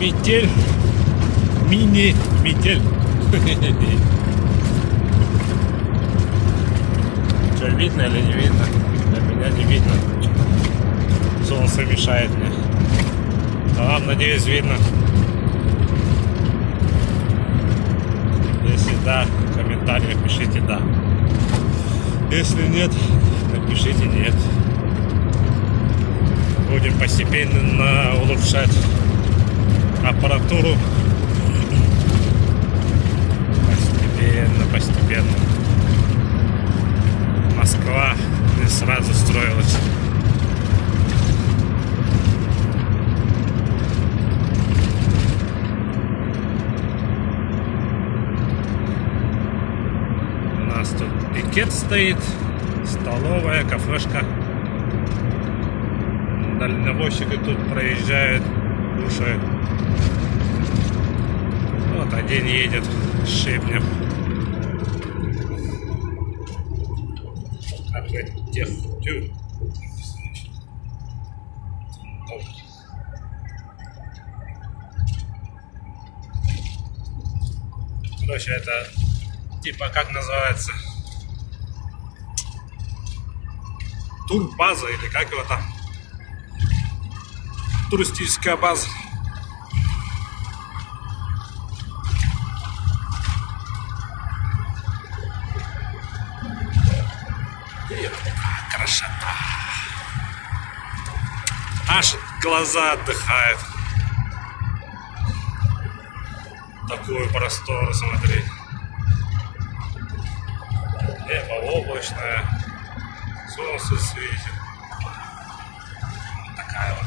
Метель. Мини-метель. Что, видно или не видно? Для меня не видно. Солнце мешает мне. А вам, надеюсь, видно. Если да, в комментариях пишите да. Если нет, напишите нет. Будем постепенно улучшать аппаратуру. Постепенно. Москва не сразу строилась. У нас тут пикет стоит, столовая, кафешка. Дальнобойщики тут проезжают, кушают. Вот один едет с шибнем. Короче, это типа как называется? Турбаза или как его там? Туристическая база. Красота. Аж глаза отдыхают. Такую простору смотреть. Небо облачное. Солнце светит. Вот такая вот